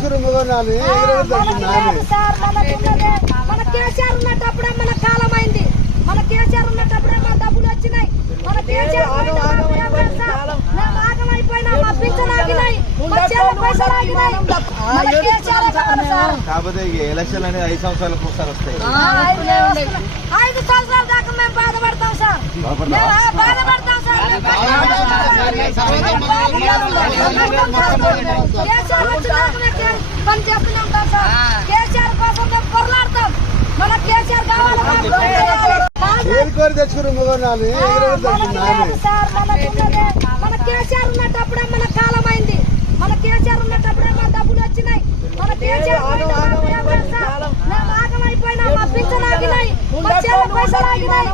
తెచ్చుకుని మొగనాలి మన కేసీఆర్ ఉన్నప్పుడే మన కాలం అయింది. మన కేసీఆర్ ఉన్నప్పుడే మన డబ్బులు వచ్చినాయి. మన కేసీఆర్ మేము ఆగమైపోయినా మా పింఛన్ ఆగినాయి, మా చేల పైసలు ఆగినాయి. మన కేసీఆర్ కావాలి సార్. కాకపోతే ఎలక్షన్ అనేది 5 సంవత్సరాలకు ఒకసారి వస్తాయి. 5 సంవత్సరాల దాకా మేము బాధపడతాం సార్. బాధపడతాం సార్. కేసీఆర్ వచ్చినాక పని చేస్తూనే ఉంటాం సార్. కేసీఆర్ కోసం మేము పొరలాడతాం. మన కేసీఆర్ కావాలి. ఏడుకోరు తెచ్చుకుని మొగనాలి మన కేసీఆర్ ఉన్నప్పుడే మన కాలం అయింది. మన కేసీఆర్ ఉన్నప్పుడే మా డబ్బులు వచ్చినాయి. మన కేసీఆర్ మేము ఆగమైపోయినా మా పింఛన్ ఆగినాయి, మా చేల పైసలు ఆగినాయి.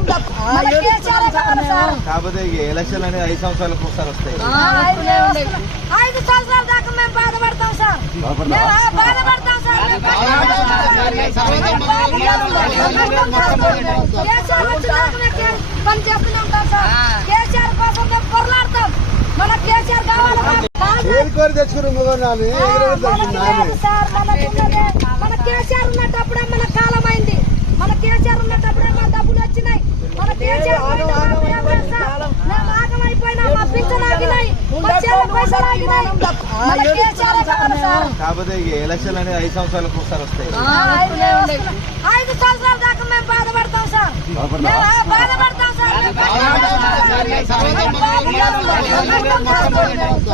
మన కేసీఆర్ కావాలి సార్. కాకపోతే ఎలక్షన్ అనేది 5 సంవత్సరాలకు ఒకసారి వస్తాయి. 5 సంవత్సరాల దాకా మేము బాధపడతాం సార్. బాధపడతాం సార్. కేసీఆర్ వచ్చినాక పని చేస్తూనే ఉంటాం సార్. కేసీఆర్ కోసం మేము పొరలాడతాం. మన కేసీఆర్ కావాలి. ఏడుకోరు తెచ్చుకుని మొగనాలి మన కేసీఆర్ ఉన్నప్పుడే మన కాలం అయింది. మన కేసీఆర్ ఉన్నప్పుడే మా డబ్బులు వచ్చినాయి. మన కేసీఆర్ మేము ఆగమైపోయినా మా పింఛన్ ఆగినాయి, మా చేల పైసలు ఆగినాయి. మన కేసీఆర్ కావాలి సార్. కాకపోతే ఎలక్షన్ అనేది 5 సంవత్సరాలకు ఒకసారి వస్తాయి. 5 సంవత్సరాల దాకా మేము బాధపడతాం సార్. బాధపడతాం సార్.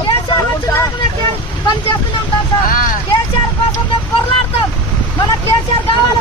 కేసీఆర్ వచ్చినాక పని చేస్తూనే ఉంటాం సార్. కేసీఆర్ కోసం మేము పొరలాడతాం. మన కేసీఆర్ కావాలి.